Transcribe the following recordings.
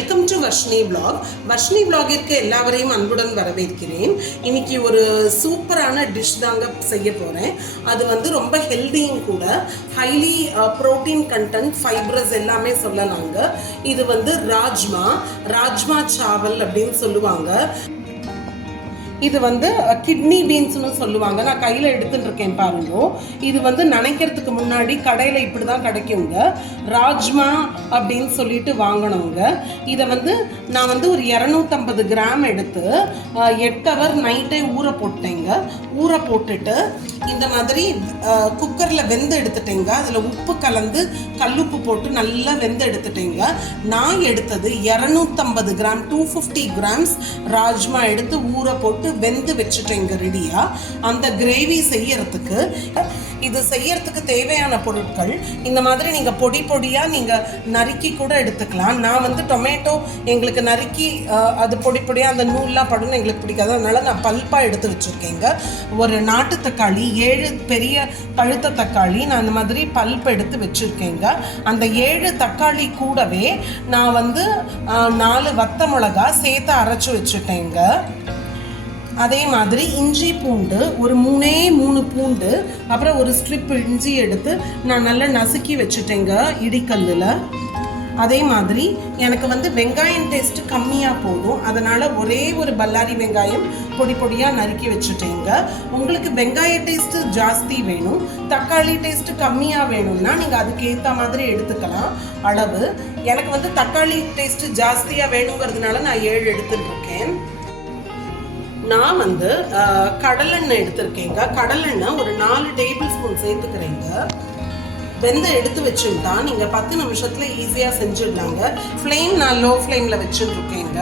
Welcome to Varshini blog Varshini பிளாகிற்கு எல்லாவரையும் அன்புடன் வரவேற்கிறேன். இன்னைக்கு ஒரு சூப்பரான டிஷ் தாங்க செய்ய போகிறேன் அது வந்து ரொம்ப ஹெல்தியும் கூட ஹைலி ப்ரோட்டீன் கண்டென்ட் ஃபைப்ரஸ் எல்லாமே சொல்லலாங்க. இது வந்து ராஜ்மா ராஜ்மா சாவல் அப்படின்னு சொல்லுவாங்க. இது வந்து கிட்னி பீன்ஸ்னு சொல்லுவாங்க. நான் கையில் எடுத்துட்டு இருக்கேன் பாருங்க. இது வந்து நினைக்கிறதுக்கு முன்னாடி கடையில் இப்படி தான் கிடைக்குங்க. ராஜ்மா அப்படின்னு சொல்லிட்டு வாங்கினவங்க இதை வந்து நான் வந்து ஒரு இரநூத்தம்பது கிராம் எடுத்து அஹ், எட்டு ஹவர் நைட்டே ஊற போட்டேங்க. ஊற போட்டுட்டு இந்த மாதிரி குக்கரில் வெந்து எடுத்துட்டேங்க. அதில் உப்பு கலந்து கல்லுப்பு போட்டு நல்லா வெந்து எடுத்துட்டேங்க. நான் எடுத்தது இரநூத்தம்பது gram two fifty grams rajma எடுத்து ஊற போட்டு வெந்து வச்சுட்டேங்க ரெடியாக அந்த கிரேவி செய்யறதுக்கு இது செய்யறதுக்கு தேவையான பொருட்கள். இந்த மாதிரி நீங்கள் பொடி பொடியாக நீங்கள் நறுக்கி கூட எடுத்துக்கலாம். நான் வந்து டொமேட்டோ எங்களுக்கு நறுக்கி அது பொடி பொடியாக அந்த நூல்லாம் படணும் எங்களுக்கு பிடிக்காது. அதனால நான் பல்பாக எடுத்து வச்சுருக்கேங்க ஒரு நாட்டு தக்காளி ஏழு பெரிய பழுத்த தக்காளி நான் அந்த மாதிரி பல்ப் எடுத்து வச்சுருக்கேங்க அந்த ஏழு தக்காளி கூடவே நான் வந்து நாலு வத்த மிளகா சேர்த்து அரைச்சி வச்சுட்டேங்க அதே மாதிரி இஞ்சி பூண்டு ஒரு மூணே மூணு பூண்டு அப்புறம் ஒரு ஸ்ட்ரிப் இஞ்சி எடுத்து நான் நல்லா நசுக்கி வச்சுட்டேங்க இடிக்கல்லில். அதே மாதிரி எனக்கு வந்து வெங்காயம் டேஸ்ட்டு கம்மியாக போதும். அதனால் ஒரே ஒரு பல்லாரி வெங்காயம் பொடி பொடியாக நறுக்கி வச்சுட்டேங்க. உங்களுக்கு வெங்காய டேஸ்ட்டு ஜாஸ்தி வேணும். தக்காளி டேஸ்ட்டு கம்மியாக வேணும்னா நீங்கள் அதுக்கேற்ற மாதிரி எடுத்துக்கலாம். அளவு. எனக்கு வந்து தக்காளி டேஸ்ட்டு ஜாஸ்தியாக வேணுங்கிறதுனால நான் ஏழு எடுத்துட்டு இருக்கேன் நான் வந்து கடலெண்ணெய் எடுத்திருக்கேங்க. கடலெண்ணெய் ஒரு நாலு டேபிள் ஸ்பூன் சேர்த்துக்கிறேங்க. வெந்த எடுத்து வச்சுட்டா நீங்கள் பத்து நிமிஷத்தில் ஈஸியாக செஞ்சிடலாங்க. ஃப்ளேம் நான் லோ ஃப்ளேமில் வச்சுருக்கேங்க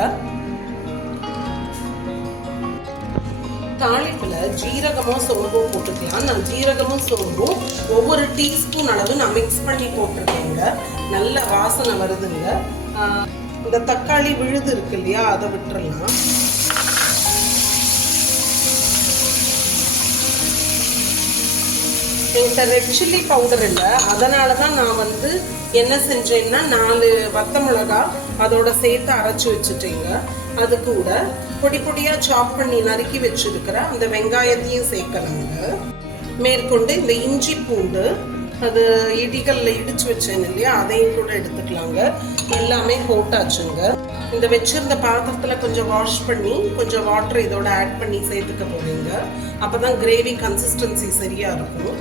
தாளிப்பில் ஜீரகமும் சோம்பும் போட்டுக்கலாம். நான் ஜீரகமும் சோம்பும் ஒவ்வொரு டீஸ்பூன் அளவு நான் மிக்ஸ் பண்ணி போட்டிருக்கேங்க. நல்ல வாசனை வருதுங்க. இந்த தக்காளி விழுது இருக்கு இல்லையா அதை விட்டுறலாம். என்கிட்ட ரெட் சில்லி பவுடர் இல்லை. அதனால தான் நான் வந்து என்ன செஞ்சேன்னா நாலு வத்த மிளகா அதோட சேர்த்து அரைச்சி வச்சுட்டேங்க. அது கூட பொடி பொடியாக சாப் பண்ணி நறுக்கி வச்சிருக்கிற அந்த வெங்காயத்தையும் சேர்க்கலாங்க மேற்கொண்டு இந்த இஞ்சி பூண்டு அது இடிகளில் இடிச்சு வச்சேன் இல்லையா அதையும் கூட எடுத்துக்கலாங்க. எல்லாமே போட்டாச்சுங்க. இந்த வச்சிருந்த பாத்திரத்தில் கொஞ்சம் வாஷ் பண்ணி கொஞ்சம் வாட்டர் இதோட ஆட் பண்ணி சேர்த்துக்க போறீங்க. அப்போ தான் கிரேவி கன்சிஸ்டன்சி சரியாக இருக்கும்.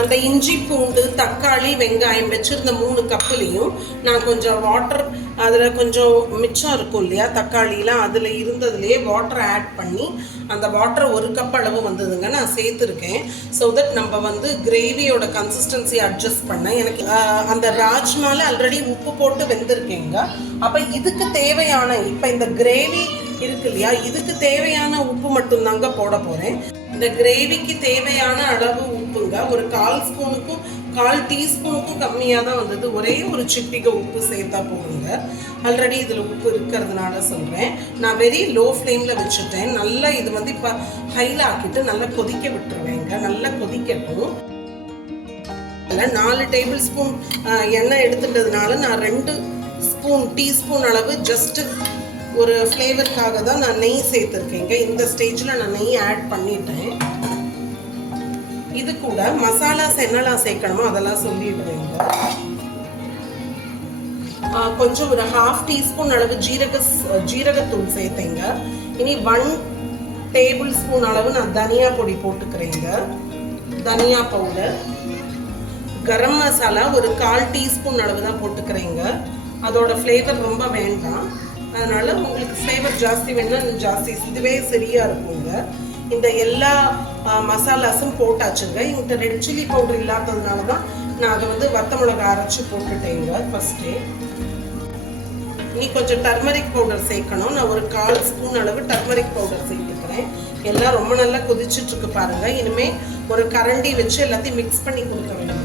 அந்த இஞ்சி பூண்டு தக்காளி வெங்காயம் வச்சிருந்த மூணு கப்புலையும் நான் கொஞ்சம் வாட்டர் அதில் கொஞ்சம் மிச்சம் இருக்கும் இல்லையா தக்காளிலாம் அதில் இருந்ததுலேயே வாட்டரை ஆட் பண்ணி அந்த வாட்டர் ஒரு கப் அளவு வந்ததுங்க நான் சேர்த்துருக்கேன். ஸோ தட் நம்ம வந்து கிரேவியோட கன்சிஸ்டன்சி அட்ஜஸ்ட் பண்ண எனக்கு அந்த ராஜ்மால ஆல்ரெடி உப்பு போட்டு வெந்திருக்கேங்க. அப்போ இதுக்கு தேவையான இப்போ இந்த கிரேவி இருக்கு இல்லையா இதுக்கு தேவையான உப்பு மட்டும்தாங்க போட போகிறேன் இந்த கிரேவிக்கு தேவையான அளவு உப்புங்க. ஒரு கால் ஸ்பூனுக்கும் கால் டீஸ்பூனுக்கும் கம்மியாக தான் வந்தது. ஒரே ஒரு சிட்டிகை உப்பு சேர்த்தா போதுங்க. ஆல்ரெடி இதில் உப்பு இருக்கிறதுனால சொல்கிறேன் நான் வெரி லோ ஃப்ளேமில் வச்சுட்டேன். நல்லா இது வந்து இப்போ ஹையில் ஆக்கிட்டு நல்லா கொதிக்க விட்டுருவேங்க. நல்லா கொதிக்கட்டும். அதில் நாலு டேபிள் ஸ்பூன் எண்ணெய் எடுத்துட்டதுனால நான் ரெண்டு ஸ்பூன் டீஸ்பூன் அளவு ஜஸ்ட்டு ஒரு ஃப்ளேவருக்காக தான் நான் நெய் சேர்த்துருக்கேங்க இந்த ஸ்டேஜில் நான் நெய் ஆட் பண்ணிட்டேன். இது கூட மசாலாஸ் என்னெல்லாம் சேர்க்கணுமோ அதெல்லாம் சொல்லிடுறேங்க கொஞ்சம் ஒரு ஹாஃப் டீஸ்பூன் அளவு ஜீரக ஜீரகத்தூள் சேர்த்தேங்க இனி ஒன் டேபிள் ஸ்பூன் அளவு நான் தனியா பொடி போட்டுக்கிறேங்க தனியா பவுடர் கரம் மசாலா ஒரு கால் டீஸ்பூன் அளவு தான் போட்டுக்கிறேங்க அதோட ஃப்ளேவர் ரொம்ப வேண்டாம். அதனால உங்களுக்கு ஃப்ளேவர் ஜாஸ்தி வேணும்னா ஜாஸ்தி இதுவே சரியா இருக்குங்க. இந்த எல்லா மசாலாஸும் போட்டாச்சுங்க. எங்கிட்ட ரெட் சில்லி பவுடர் இல்லாததுனால தான் நான் அதை வந்து வத்த மிளகா அரைச்சி போட்டுட்டேங்க ஃபஸ்ட்டே இனி கொஞ்சம் டர்மரிக் பவுடர் சேர்க்கணும். நான் ஒரு கால் ஸ்பூன் அளவு டர்மரிக் பவுடர் சேர்த்துக்கிறேன். எல்லாம் ரொம்ப நல்லா கொதிச்சுட்டு இருக்கு பாருங்க. இனிமே ஒரு கரண்டி வச்சு எல்லாத்தையும் மிக்ஸ் பண்ணி கொடுக்க வேண்டியதுதான்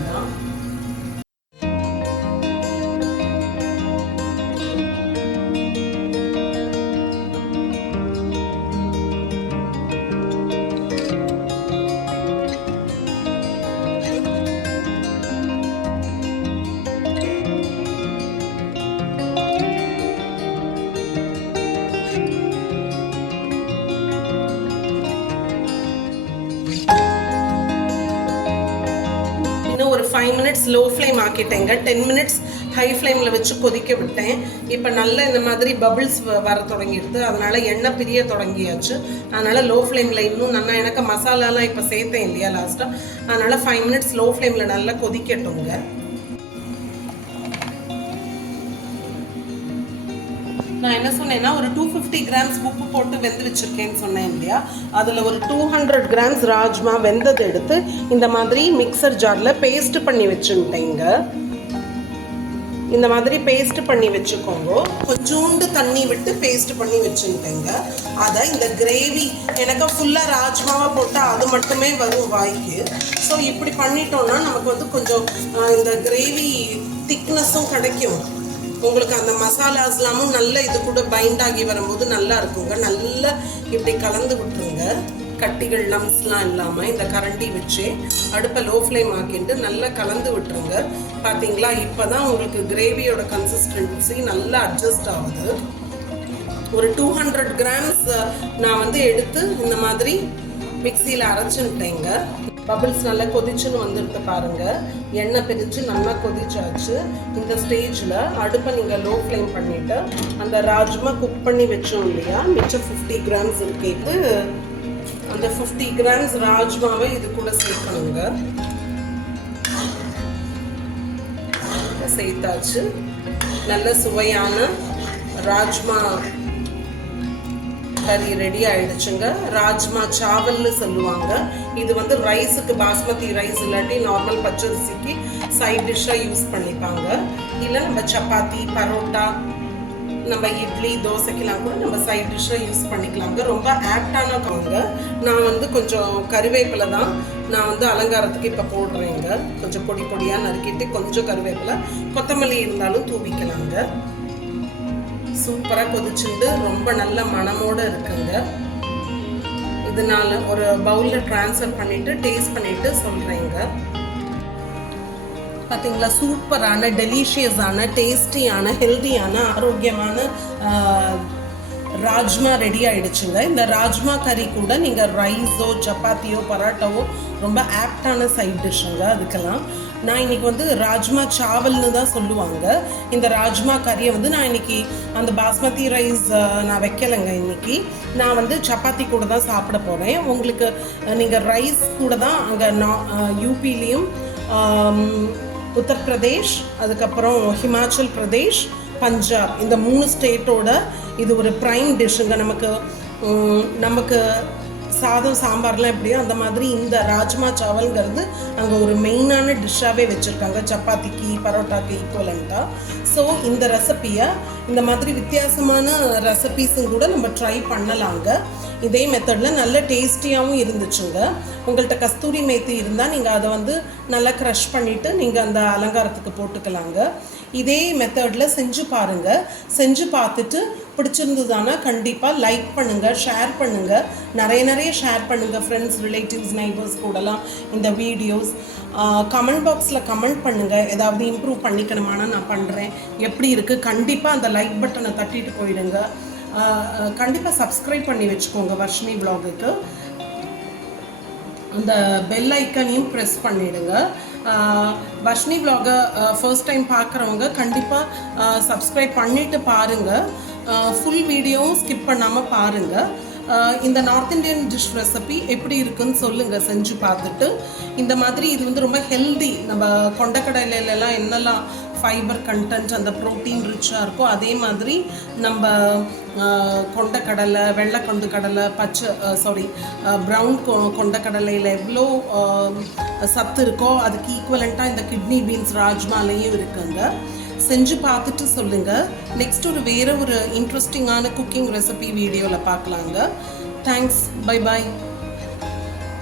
மினிட்ஸ் லோ ஃப்ளேம் ஆக்கிட்டேங்க. டென் மினிட்ஸ் ஹை ஃப்ளேமில் வச்சு கொதிக்க விட்டேன். இப்போ நல்ல இந்த மாதிரி பபிள்ஸ் வர தொடங்கிடுது. அதனால் எண்ணெய் பிரிய தொடங்கியாச்சு. அதனால் லோ ஃப்ளேமில் இன்னும் நல்லா எனக்கு மசாலாலாம் இப்போ சேர்த்தேன் இல்லையா லாஸ்ட்டாக அதனால் ஃபைவ் மினிட்ஸ் லோ ஃப்ளேமில் நல்லா கொதிக்கட்டுங்க. நான் என்ன சொன்னேன்னா ஒரு டூ ஃபிஃப்டி கிராம்ஸ் உப்பு போட்டு வெந்து வச்சுருக்கேன்னு சொன்னேன் இல்லையா? அதில் ஒரு டூ ஹண்ட்ரட் கிராம்ஸ் ராஜ்மா வெந்ததை எடுத்து இந்த மாதிரி மிக்சர் ஜாரில் பேஸ்ட் பண்ணி வச்சுட்டேங்க. இந்த மாதிரி பேஸ்ட் பண்ணி வச்சுக்கோங்க. கொஞ்சோண்டு தண்ணி விட்டு பேஸ்ட் பண்ணி வச்சுட்டேங்க. அதை இந்த கிரேவி எனக்கு ஃபுல்லாக ராஜ்மாவை போட்டால் அது மட்டுமே வரும் வாய்க்கு. ஸோ இப்படி பண்ணிட்டோம்னா நமக்கு வந்து கொஞ்சம் இந்த கிரேவி திக்னஸும் கிடைக்கும். உங்களுக்கு அந்த மசாலாஸ்லாமும் நல்ல இது கூட பைண்ட் ஆகி வரும்போது நல்லா இருக்குங்க. நல்லா இப்படி கலந்து விட்டுருங்க. கட்டிகள் லம்ஸ்லாம் இல்லாமல் இந்த கரண்டி வச்சு அடுப்பை லோ ஃப்ளேம் ஆக்கிட்டு நல்லா கலந்து விட்டுருங்க. பார்த்தீங்களா இப்போ தான் உங்களுக்கு கிரேவியோட கன்சிஸ்டன்சி நல்லா அட்ஜஸ்ட் ஆகுது. ஒரு டூ ஹண்ட்ரட் கிராம்ஸ் நான் வந்து எடுத்து இந்த மாதிரி மிக்சியில் அரைச்சுட்டேங்க. பபிள்ஸ் நல்லா கொதிச்சுன்னு வந்துருக்கு பாருங்க. எண்ணெய் பிரித்து நல்லா கொதிச்சாச்சு. இந்த ஸ்டேஜில் அடுப்பை நீங்கள் லோ ஃப்ளேம் பண்ணிவிட்டு அந்த ராஜ்மா குக் பண்ணி வச்சோம் இல்லையா? மிச்சம் ஃபிஃப்டி கிராம்ஸ் இருக்கு அந்த ஃபிஃப்டி கிராம்ஸ் ராஜ்மாவை இது கூட சேர்க்கணுங்க சேர்த்தாச்சு நல்ல சுவையான ராஜ்மா கறி ரெடி ஆயிடுச்சுங்க. ராஜ்மா சாவல்னு சொல்லுவாங்க. இது வந்து ரைஸுக்கு பாஸ்மதி ரைஸ் இல்லாட்டி நார்மல் பச்சரிசிக்கு சைட் டிஷ்ஷாக யூஸ் பண்ணிப்பாங்க. இல்லை நம்ம சப்பாத்தி பரோட்டா நம்ம இட்லி தோசைக்கெல்லாம் கூட நம்ம சைட் டிஷ்ஷாக யூஸ் பண்ணிக்கலாங்க. ரொம்ப ஆப்டான காங்க. நான் வந்து கொஞ்சம் கருவேப்பிலை தான் நான் வந்து அலங்காரத்துக்கு இப்போ போடுறேங்க. கொஞ்சம் பொடி பொடியாக நறுக்கிட்டு கொஞ்சம் கருவேப்பிலை கொத்தமல்லி இருந்தாலும் தூவிக்கலாங்க. சூப்பராக கொதிச்சுண்டு ரொம்ப நல்ல மனமோடு இருக்குங்க. இதனால ஒரு பவுலில் ட்ரான்ஸ்ஃபர் பண்ணிட்டு டேஸ்ட் பண்ணிட்டு சொல்கிறேங்க பார்த்தீங்களா சூப்பரான டெலிஷியஸான டேஸ்டியான ஹெல்தியான ஆரோக்கியமான ராஜ்மா ரெடி ஆயிடுச்சுங்க. இந்த ராஜ்மா கறி கூட நீங்கள் ரைஸோ சப்பாத்தியோ பரோட்டாவோ ரொம்ப ஆப்டான சைட் டிஷ்ஷுங்க அதுக்கெல்லாம் நான் இன்னைக்கு வந்து ராஜ்மா சாவல்னு தான் சொல்லுவாங்க. இந்த ராஜ்மா கறியை வந்து நான் இன்னைக்கு அந்த பாஸ்மதி ரைஸ் நான் வைக்கலைங்க இன்னைக்கு. நான் வந்து சப்பாத்தி கூட தான் சாப்பிட போகிறேன் உங்களுக்கு நீங்கள் ரைஸ் கூட தான் அங்கே நான் யூபிலையும் உத்தரப்பிரதேஷ் அதுக்கப்புறம் ஹிமாச்சல் பிரதேஷ் பஞ்சாப். இந்த மூணு ஸ்டேட்டோட இது ஒரு ப்ரைம் டிஷ்ஷுங்க நமக்கு நமக்கு சாதம் சாம்பார்லாம் எப்படியோ அந்த மாதிரி இந்த ராஜ்மா சாவல்ங்கிறது அங்கே ஒரு மெயினான டிஷ்ஷாகவே வச்சுருக்காங்க. சப்பாத்திக்கு பரோட்டாக்கு ஈக்குவலண்ட்டாக ஸோ இந்த ரெசிப்பியை இந்த மாதிரி வித்தியாசமான ரெசிபீஸும் கூட நம்ம ட்ரை பண்ணலாங்க. இதே மெத்தடில் நல்ல டேஸ்டியாகவும் இருந்துச்சுங்க. உங்கள்கிட்ட கஸ்தூரி மேத்தி இருந்தால் நீங்கள் அதை வந்து நல்லா க்ரஷ் பண்ணிவிட்டு நீங்கள் அந்த அலங்காரத்துக்கு போட்டுக்கலாங்க. இதே மெத்தடில் செஞ்சு பாருங்கள் செஞ்சு பார்த்துட்டு பிடிச்சிருந்ததுன்னா கண்டிப்பாக லைக் பண்ணுங்கள் ஷேர் பண்ணுங்கள் நிறைய நிறைய ஷேர் பண்ணுங்கள் ஃப்ரெண்ட்ஸ் ரிலேட்டிவ்ஸ் நைபர்ஸ் கூடலாம் இந்த வீடியோஸ் கமெண்ட் பாக்ஸில் கமெண்ட் பண்ணுங்கள் ஏதாவது இம்ப்ரூவ் பண்ணிக்கணுமானா நான் பண்ணுறேன் எப்படி இருக்குது கண்டிப்பாக அந்த லைக் பட்டனை தட்டிட்டு போயிடுங்க. கண்டிப்பாக சப்ஸ்கிரைப் பண்ணி வச்சுக்கோங்க வர்ஷினி vlog-க்கு. அந்த பெல் ஐக்கனையும் ப்ரெஸ் பண்ணிவிடுங்க வர்ஷினி vlog-அ ஃபர்ஸ்ட் டைம் பார்க்குறவங்க கண்டிப்பாக சப்ஸ்கிரைப் பண்ணிவிட்டு பாருங்கள் ஃபுல் வீடியோவும் ஸ்கிப் பண்ணாமல் பாருங்கள் இந்த நார்த் இந்தியன் டிஷ் ரெசிபி எப்படி இருக்குன்னு சொல்லுங்கள் செஞ்சு பார்த்துட்டு. இந்த மாதிரி இது வந்து ரொம்ப ஹெல்தி நம்ம கொண்டக்கடலையிலலாம் என்னெல்லாம் ஃபைபர் கண்டென்ட் அந்த ப்ரோட்டீன் ரிச்சாக இருக்கோ அதே மாதிரி நம்ம கொண்டக்கடலை வெள்ளை கொண்டு கடலை பச்சை சாரி ப்ரௌன் கொ கொண்டக்கடலையில் எவ்வளோ சத்து இருக்கோ அதுக்கு ஈக்குவலண்ட்டாக இந்த கிட்னி பீன்ஸ் ராஜ்மாலையும் இருக்குங்க. செஞ்சு பார்த்துட்டு சொல்லுங்கள் நெக்ஸ்ட் ஒரு வேறு ஒரு இன்ட்ரெஸ்டிங்கான குக்கிங் ரெசிபி வீடியோவில் பார்க்கலாங்க. Thanks bye bye